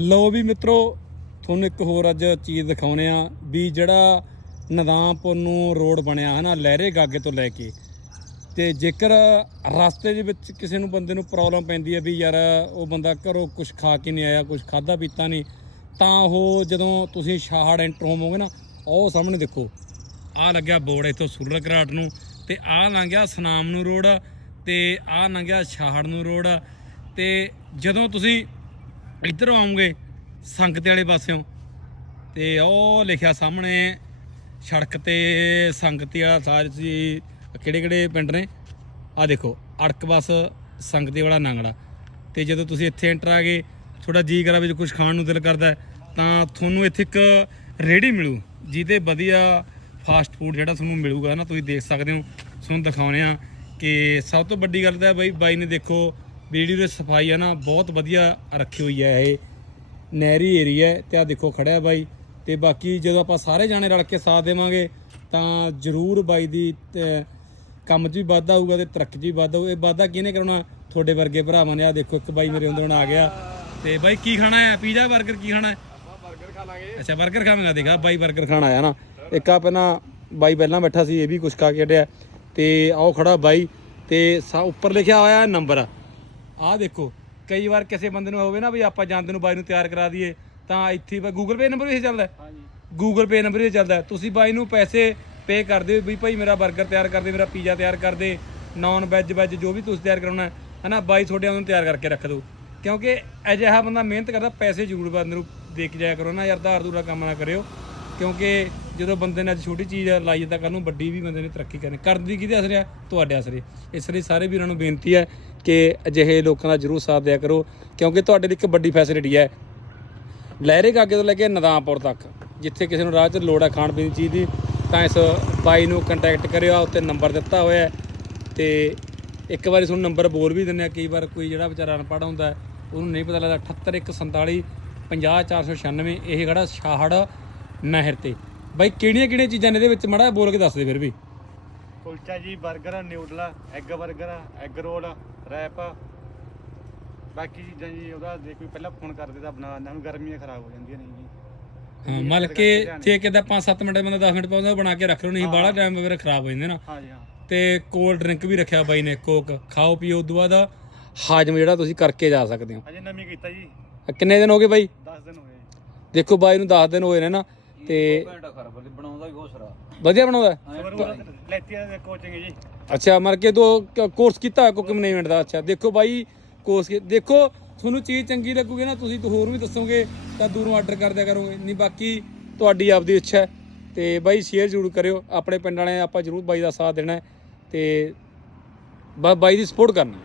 ਲਓ ਵੀ ਮਿੱਤਰੋ, ਤੁਹਾਨੂੰ ਇੱਕ ਹੋਰ ਅੱਜ ਚੀਜ਼ ਦਿਖਾਉਨੇ ਆ ਵੀ ਜਿਹੜਾ ਨਦਾਮਪੁਰ ਨੂੰ ਰੋਡ ਬਣਿਆ ਹਨਾ ਲਹਿਰੇ ਗਾਗੇ ਤੋਂ ਲੈ ਕੇ। ਤੇ ਜੇਕਰ ਰਸਤੇ ਦੇ ਵਿੱਚ ਕਿਸੇ ਨੂੰ ਬੰਦੇ ਨੂੰ ਪ੍ਰੋਬਲਮ ਪੈਂਦੀ ਹੈ ਵੀ ਯਾਰ ਉਹ ਬੰਦਾ ਘਰੋਂ ਕੁਝ ਖਾ ਕੇ ਨਹੀਂ ਆਇਆ ਕੁਝ ਖਾਦਾ ਪੀਤਾ ਨਹੀਂ, ਤਾਂ ਉਹ ਜਦੋਂ ਤੁਸੀਂ ਸ਼ਾਹੜ ਐਂਟਰ ਹੋਵੋਗੇ ਨਾ, ਉਹ ਸਾਹਮਣੇ ਦੇਖੋ। ਆਹ ਲੱਗਿਆ ਬੋਰਡ ਇੱਥੋਂ ਸੂਰਜ ਘਰਾਟ ਨੂੰ ਤੇ ਆਹ ਲੰਘਿਆ ਸਨਾਮ ਨੂੰ ਰੋਡ ਤੇ ਆਹ ਲੰਘਿਆ ਸ਼ਾਹੜ ਨੂੰ ਰੋਡ ਤੇ ਜਦੋਂ ਤੁਸੀਂ ਇੱਧਰੋਂ ਆਉਂਗੇ ਸੰਗਤੇ ਵਾਲੇ ਪਾਸਿਓਂ। ਤੇ ਉਹ ਲਿਖਿਆ ਸਾਹਮਣੇ, ਸੜਕ ਤੇ ਸੰਗਤੀ ਵਾਲਾ ਸਾਜ ਸੀ ਕਿਹੜੇ ਕਿਹੜੇ ਪਿੰਡ ਨੇ? ਆਹ ਦੇਖੋ, ਅੜਕ ਬਸ, ਸੰਗਤੀ ਵਾਲਾ ਨਾਂਗੜਾ। ਤੇ ਜਦੋਂ ਤੁਸੀਂ ਇੱਥੇ ਐਂਟਰ ਆ ਗਏ, ਤੁਹਾਡਾ ਜੀ ਕਰਾ ਵਿੱਚ ਕੁਝ ਖਾਣ ਨੂੰ ਦਿਲ ਕਰਦਾ ਤਾਂ ਤੁਹਾਨੂੰ ਇੱਥੇ ਇੱਕ ਰੇੜੀ ਮਿਲੂ, ਜਿਹਦੇ ਵਧੀਆ ਫਾਸਟ ਫੂਡ ਜਿਹੜਾ ਤੁਹਾਨੂੰ ਮਿਲੂਗਾ ਨਾ, ਤੁਸੀਂ ਦੇਖ ਸਕਦੇ ਹੋ। ਤੁਹਾਨੂੰ ਦਿਖਾਉਣੇ ਆ ਕਿ ਸਭ ਤੋਂ ਵੱਡੀ ਗੱਲ ਤਾਂ ਹੈ ਬਾਈ ਬਾਈ ਨੇ ਦੇਖੋ ਵੀਡੀਓ ਦੇ ਸਫ਼ਾਈ ਆ ਨਾ, ਬਹੁਤ ਵਧੀਆ ਰੱਖੀ ਹੋਈ ਹੈ ਇਹ। ਨਹਿਰੀ ਏਰੀਆ ਤੇ ਆ ਦੇਖੋ ਖੜਿਆ ਬਾਈ। ਤੇ ਬਾਕੀ ਜਦੋਂ ਆਪਾਂ ਸਾਰੇ ਜਾਣੇ ਰਲ ਕੇ ਸਾਥ ਦੇਵਾਂਗੇ, ਤਾਂ ਜ਼ਰੂਰ ਬਾਈ ਦੀ ਕੰਮ 'ਚ ਵੀ ਵਾਧਾ ਹੋਊਗਾ ਤੇ ਤਰੱਕੀ 'ਚ ਵੀ ਵਾਧਾ ਹੋਊ। ਇਹ ਵਾਧਾ ਕਿਹਨੇ ਕਰਾਉਣਾ? ਤੁਹਾਡੇ ਵਰਗੇ ਭਰਾਵਾਂ ਨੇ। ਆ ਦੇਖੋ, ਇੱਕ ਬਾਈ ਮੇਰੇ ਹੁੰਦੋਂ ਆ ਗਿਆ। ਤੇ ਬਾਈ ਕੀ ਖਾਣਾ ਹੈ? ਪੀਜ਼ਾ 버ਗਰ ਕੀ ਖਾਣਾ ਹੈ? 버ਗਰ ਖਾ ਲਾਂਗੇ ਅੱਛਾ 버ਗਰ ਖਾਵਾਂਗਾ, ਦੇਖਾ ਬਾਈ 버ਗਰ ਖਾਣ ਆਇਆ ਨਾ। ਇੱਕ ਆ ਪਹਿਲਾਂ ਬਾਈ ਪਹਿਲਾਂ ਬੈਠਾ ਸੀ, ਇਹ ਵੀ ਕੁਛ ਖਾ ਕੇ ਹਟਿਆ। ਤੇ ਆਓ ਖੜਾ ਬਾਈ। ਤੇ ਉੱਪਰ ਲਿਖਿਆ ਹੋਇਆ ਨੰਬਰ। ਆਹ ਦੇਖੋ ਕਈ ਵਾਰ ਕਿਸੇ ਬੰਦੇ ਨੂੰ ਹੋਵੇ ਨਾ ਵੀ ਆਪਾਂ ਜਾਂਦੇ ਨੂੰ ਬਾਈ ਨੂੰ ਤਿਆਰ ਕਰਾ ਦਈਏ ਤਾਂ ਇੱਥੇ ਬਈ ਗੂਗਲ ਪੇ ਨੰਬਰ ਵੀ ਇਹ ਚੱਲਦਾ ਹੈ? ਹਾਂਜੀ ਗੂਗਲ ਪੇ ਨੰਬਰ ਵੀ ਚੱਲਦਾ। ਤੁਸੀਂ ਬਾਈ ਨੂੰ ਪੈਸੇ ਪੇ ਕਰ ਦਿਓ ਵੀ ਭਾਈ ਮੇਰਾ 버ਗਰ ਤਿਆਰ ਕਰ ਦੇ ਮੇਰਾ ਪੀਜ਼ਾ ਤਿਆਰ ਕਰ ਦੇ ਨਾਨ ਵੈਜ ਵੈਜ ਜੋ ਵੀ ਤੁਸੀਂ ਤਿਆਰ ਕਰਾਉਣਾ ਹੈ ਹਨਾ ਬਾਈ ਤੁਹਾਡੇ ਨੂੰ ਤਿਆਰ ਕਰਕੇ ਰੱਖ ਦਿਓ ਕਿਉਂਕਿ ਅਜਿਹਾ ਬੰਦਾ ਮਿਹਨਤ ਕਰਦਾ ਪੈਸੇ ਜ਼ਰੂਰ ਬੰਦੇ ਨੂੰ ਦੇ ਕੇ ਜਾਇਆ ਕਰੋ ਨਾ ਯਾਰ ਧਾਰ ਦੂਰਾ ਕੰਮ ਨਾ ਕਰਿਓ ਕਿਉਂਕਿ ਜਦੋਂ ਬੰਦੇ ਨੇ ਅੱਜ ਛੋਟੀ ਚੀਜ਼ ਲਾਈ ਤਾਂ ਕੱਲ ਨੂੰ ਵੱਡੀ ਵੀ ਬੰਦੇ ਨੇ ਤਰੱਕੀ ਕਰਨੀ। ਕਰਨ ਦੀ ਕਿਹਦੇ ਅਸਰ ਆ? ਤੁਹਾਡੇ ਅਸਰ ਇਸ ਲਈ ਸਾਰੇ ਵੀਰਾਂ ਨੂੰ ਬੇਨਤੀ ਹੈ ਕਿ ਅਜਿਹੇ ਲੋਕਾਂ ਦਾ ਜ਼ਰੂਰ ਸਾਥ ਦਿਆ ਕਰੋ, ਕਿਉਂਕਿ ਤੁਹਾਡੇ ਲਈ ਇੱਕ ਵੱਡੀ ਫੈਸਿਲਿਟੀ ਹੈ। ਲਹਿਰੇ ਕਾਗੇ ਤੋਂ ਲੈ ਕੇ ਨਦਾਮਪੁਰ ਤੱਕ, ਜਿੱਥੇ ਕਿਸੇ ਨੂੰ ਰਾਹ 'ਚ ਲੋੜ ਹੈ ਖਾਣ ਪੀਣ ਦੀ ਚੀਜ਼ ਦੀ, ਤਾਂ ਇਸ ਬਾਈ ਨੂੰ ਕੰਟੈਕਟ ਕਰਿਓ ਉੱਤੇ ਨੰਬਰ ਦਿੱਤਾ ਹੋਇਆ ਹੈ। ਤੇ ਇੱਕ ਵਾਰੀ ਤੁਹਾਨੂੰ ਨੰਬਰ ਬੋਲ ਵੀ ਦਿੰਦੇ ਆ ਕਈ ਵਾਰ ਕੋਈ ਜਿਹੜਾ ਵਿਚਾਰਾ ਅਨਪੜ੍ਹ ਹੁੰਦਾ ਉਹਨੂੰ ਨਹੀਂ ਪਤਾ ਲੱਗਦਾ। 78147 50496 ਇਹ ਖੜਾ ਸ਼ਾਹੜ ਨਹਿਰ ਤੇ। ਬਾਈ ਕਿਹੜੀਆਂ ਕਿਹੜੀਆਂ ਚੀਜ਼ਾਂ ਨੇ ਇਹਦੇ ਵਿੱਚ? ਮੜਾ ਬੋਲ ਕੇ ਦੱਸ ਦੇ ਫਿਰ ਵੀ। ਕੁਲਚਾ ਜੀ 버ਗਰ noodle egg 버ਗਰ egg roll rap. ਬਾਕੀ ਚੀਜ਼ਾਂ ਜੀ ਉਹਦਾ ਜੇ ਕੋਈ ਪਹਿਲਾਂ ਫੋਨ ਕਰਦੇ ਤਾਂ ਬਣਾ ਦਿੰਦਾ ਹੁਣ ਗਰਮੀਆਂ ਖਰਾਬ ਹੋ ਜਾਂਦੀਆਂ ਨੇ ਜੀ। ਹਾਂ ਮਤਲਬ ਕਿ ਠੇਕੇ ਦਾ 5-7 ਮਿੰਟ ਬੰਦਾ 10 ਮਿੰਟ ਪਾਉਂਦਾ ਬਣਾ ਕੇ ਰੱਖ ਲਓ ਨਹੀਂ ਬਾਹਲਾ ਟਾਈਮ ਵਗੈਰਾ ਖਰਾਬ ਹੋ ਜਾਂਦੇ ਨਾ। ਹਾਂਜੀ ਹਾਂ। ਤੇ ਕੋਲਡ ਡਰਿੰਕ ਵੀ ਰੱਖਿਆ ਬਾਈ ਨੇ ਕੋਕ ਖਾਓ ਪੀਓ ਉਦੋਂ ਬਾਅਦ ਹਾਜਮ ਜਿਹੜਾ ਤੁਸੀਂ ਕਰਕੇ ਜਾ ਸਕਦੇ ਹੋ। ਅਜੇ ਨਵੀਂ ਕੀਤਾ ਜੀ। ਕਿੰਨੇ ਦਿਨ ਹੋ ਗਏ ਬਾਈ? 10 ਦਿਨ ਹੋਏ ਦੇਖੋ ਬਾਈ ਨੂੰ 10 ਦਿਨ ਹੋਏ ਨੇ ਨਾ ਤੇ ਘੰਟਾ ਬਣਾਉਂਦਾ ਵੀ ਬਹੁਤ ਸਰਾ। ਵਧੀਆ ਬਣਾਉਂਦਾ? ਲੈਤੀ ਆ ਕੋਚਿੰਗ ਜੀ। ਅੱਛਾ ਮਰ ਕੇ ਤੋਂ ਕੋਰਸ ਕੀਤਾ ਕੁਕਿੰਗ ਮੈਨੇਜਮੈਂਟ ਦਾ? ਅੱਛਾ ਦੇਖੋ ਬਾਈ ਕੋਰਸ ਦੇਖੋ ਤੁਹਾਨੂੰ ਚੀਜ਼ ਚੰਗੀ ਲੱਗੂਗੀ ਨਾ ਤੁਸੀਂ ਤਾਂ ਹੋਰ ਵੀ ਦੱਸੋਗੇ ਤਾਂ ਦੂਰੋਂ ਆਰਡਰ ਕਰ ਦਿਆ ਕਰੋਗੇ। ਨਹੀਂ ਬਾਕੀ ਤੁਹਾਡੀ ਆਪਦੀ ਇੱਛਾ ਹੈ। ਤੇ ਬਾਈ ਸ਼ੇਅਰ ਜ਼ਰੂਰ ਕਰਿਓ। ਆਪਣੇ ਪਿੰਡ ਵਾਲੇ ਆਪਾਂ ਜ਼ਰੂਰ ਬਾਈ ਦਾ ਸਾਥ ਦੇਣਾ ਤੇ ਬਾਈ ਦੀ ਸਪੋਰਟ ਕਰਨਾ